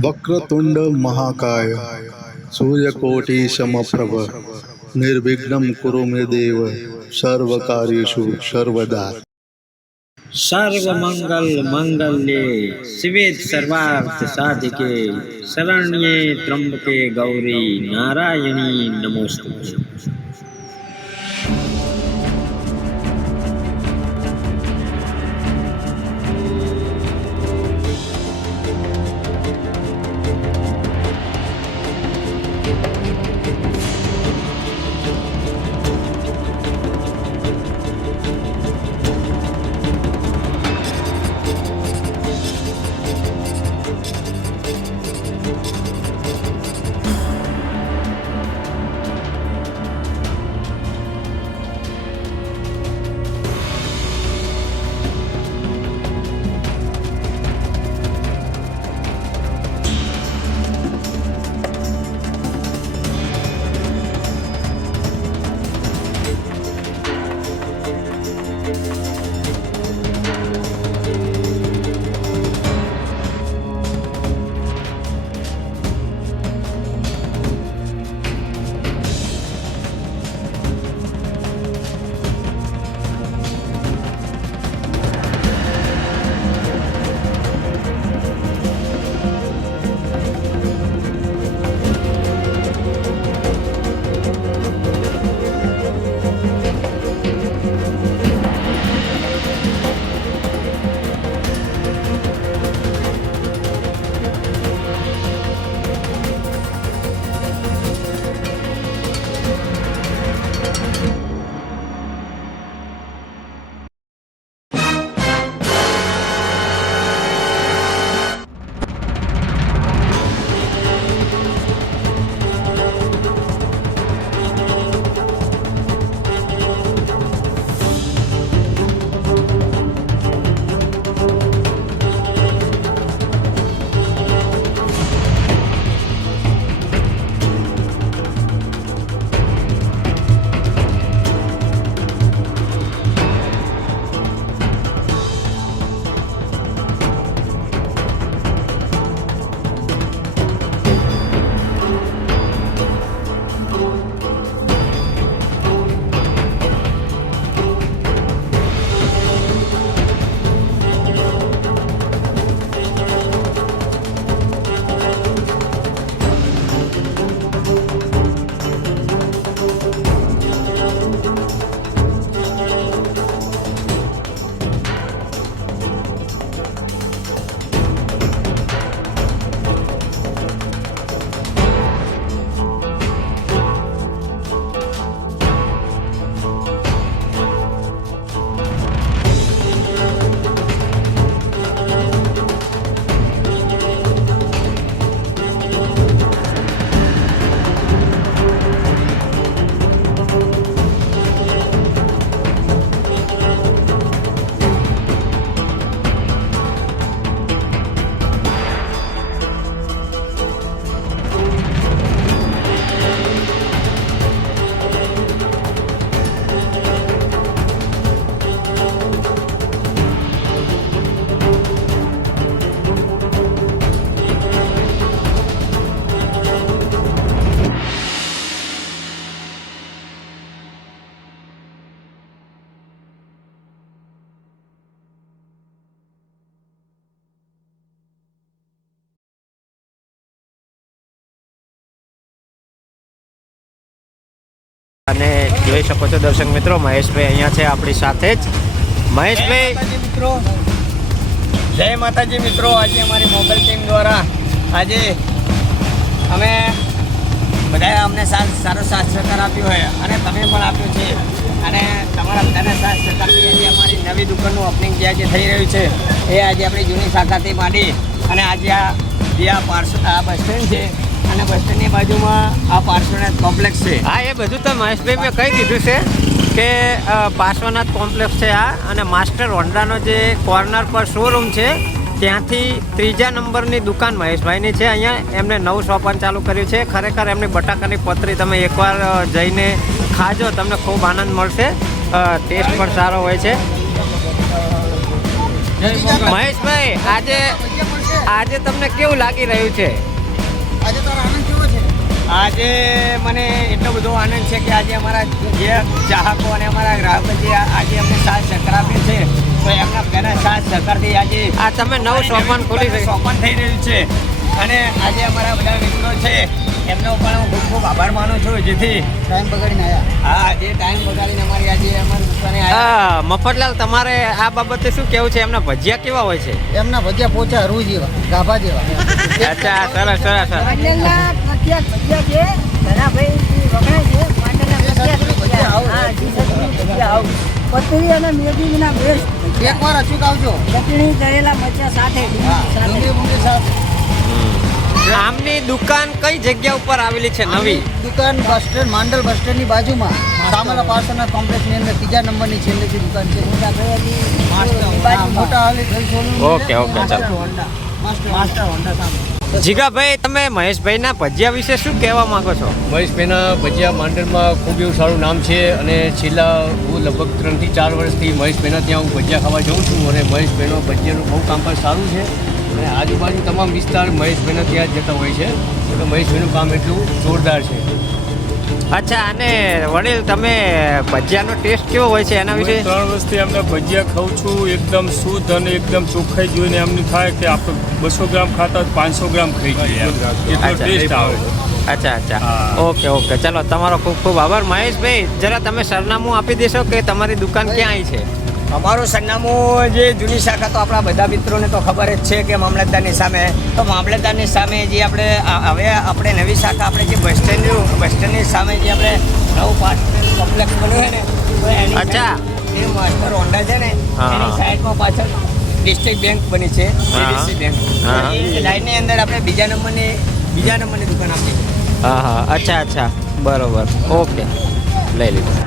વક્રતુંડ મહાકાય સૂર્યકોટિ સમપ્રભ નિર્વિઘ્નમ કુરુ મે દેવ સર્વકાર્યેષુ સર્વદા। સર્વમંગલ મંગલ્યે શિવે સર્વાર્થ સાધિકે શરણ્યે ત્રંબકે ગૌરી નારાયણી નમોસ્તુતે। અને જોઈ શકો છો દર્શક મિત્રો, મહેશભાઈ અહીંયા છે આપણી સાથે જ। મહેશભાઈ મિત્રો, જય માતાજી મિત્રો। આજે અમારી મોબાઈલ ટીમ દ્વારા આજે અમે બધાએ અમને સારો સાથ સહકાર આપ્યો હોય અને તમે પણ આપ્યો છે અને તમારા બધાને સાથ સહકારથી આજે અમારી નવી દુકાનનું ઓપનિંગ જે આજે થઈ રહ્યું છે એ આજે આપણી જૂની શાખાથી માંડી અને આજે આ બસ સ્ટેન્ડ છે અને બસ સ્ટેન્ડની બાજુમાં આ પાર્શ્વનાથ કોમ્પ્લેક્સ છે। હા, એ બધું તો મહેશભાઈ મેં કહી દીધું છે કે પાર્શ્વનાથ કોમ્પ્લેક્સ છે આ, અને માસ્ટર હોન્ડાનો જે કોર્નર પર શોરૂમ છે ત્યાંથી 3જા નંબરની દુકાન મહેશભાઈની છે। અહીંયા એમને નવું શોપન ચાલુ કર્યું છે। ખરેખર એમની બટાકાની પતરી તમે એકવાર જઈને ખાજો, તમને ખૂબ આનંદ મળશે, ટેસ્ટ પણ સારો હોય છે। મહેશભાઈ, આજે આજે તમને કેવું લાગી રહ્યું છે? આજે તારો આનંદ કેવો છે? આજે મને એટલો બધો આનંદ છે કે આજે અમારા જે ચાહકો અને અમારા ગ્રાહકો જે આજે અમને સાથ સહકાર આપે છે, તો એમના બધાના સાથ સહકારથી આજે આ તમે નવું શોપન ખોલી રહ્યું શોપન થઈ રહ્યું છે. અને આજે અમારા બધા મિત્રો છે એમનો પણ હું ખૂબ ખૂબ આભાર માનું છું, જેથી ટાઈમ બગાડીને આવ્યા. હા જે ટાઈમ બગાડીને અમારી આજે અમારી દુકાને આવ્યા. મફતલાલ, તમારે આ બાબતે શું કેવું છે? એમના ભજીયા કેવા હોય છે? એમના ભજીયા પોચા રૂ જેવા, ગાભા જેવા. અચ્છા, સરસ સરસ સરસ. પાંડેલના પ્રખ્યાત ભજીયા છે. ધનાભાઈ વખણાય છે. પાંડેલના પ્રખ્યાત ભજીયા. હા, જી સર, ભજીયા આવું. પતરી અને મેથીના બેસ્ટ. એકવાર અચૂક આવજો. ચટણી તળેલા મરચા સાથે. હા, સાથે. ડુંગળી બુંગળી સાથે. આમની દુકાન કઈ જગ્યા ઉપર આવેલી છે? નવી દુકાન બસ સ્ટેન્ડ, માંડલ બસ સ્ટેન્ડની બાજુમાં સામેલા પાર્સલના કોમ્પ્લેક્સની અંદર ત્રીજા નંબરની છેલ્લેથી દુકાન છે. હા, મોટા હાલી ભાઈ સોનું. ઓકે, ઓકે, ચાલો. માસ્ટર હોન્ડા સામે. જીગાભાઈ, તમે મહેશભાઈના ભજીયા વિશે શું કહેવા માંગો છો? મહેશભાઈના ભજીયા માંડલમાં ખૂબ એવું સારું નામ છે અને છેલ્લા હું લગભગ 3 થી 4 વર્ષથી મહેશભાઈના ત્યાં હું ભજીયા ખાવા જાઉં છું અને મહેશભાઈનો ભજીયાનું બહુ કામકાજ સારું છે અને આજુબાજુ તમામ વિસ્તાર મહેશભાઈના ત્યાં જ જતા હોય છે એટલે મહેશભાઈનું કામ એટલું જોરદાર છે. અચ્છા, અને વડીલ, તમે ભજીયાનો ટેસ્ટ કેવો હોય છે એના વિશે? 3 વર્ષથી અમને ભજીયા ખાઉં છું. એકદમ શુદ્ધ અને એકદમ ચોખ્ખાઈ જોઈને એમને થાય કે આપણે 200 ગ્રામ ખાતા 500 ગ્રામ ખાઈ જઈએ એમ. એટલો ટેસ્ટ આવે. અચ્છા અચ્છા, હા. ઓકે ઓકે, ચલો, તમારો ખૂબ ખૂબ આભાર. મહેશભાઈ, જરા તમે સરનામું આપી દેશો કે તમારી દુકાન ક્યાં આવી છે? અમારું સરનામું જે જૂની શાખા તો આપણા બધા મિત્રોને તો ખબર જ છે કે મામલતદારની સામે, તો મામલતદારની સામે જે આપણે હવે આપણે નવી શાખા આપણે જે બસ સ્ટેન્ડની સામે જે આપણે નવું પાર્ટ કોમ્પ્લેક્સ બન્યું છે ને, તો એની અચ્છા. એ માસ્ટર હોન્ડા છે ને, હા. એની સાઈડમાં પાછળ ડિસ્ટ્રિક્ટ બેંક બની છે, ડીડીસી બેંક. હા. એ લાઈનની અંદર આપણે બીજા નંબરની દુકાન આપી છે. હા હા, અચ્છા અચ્છા, બરોબર, ઓકે, લઈ લીધું.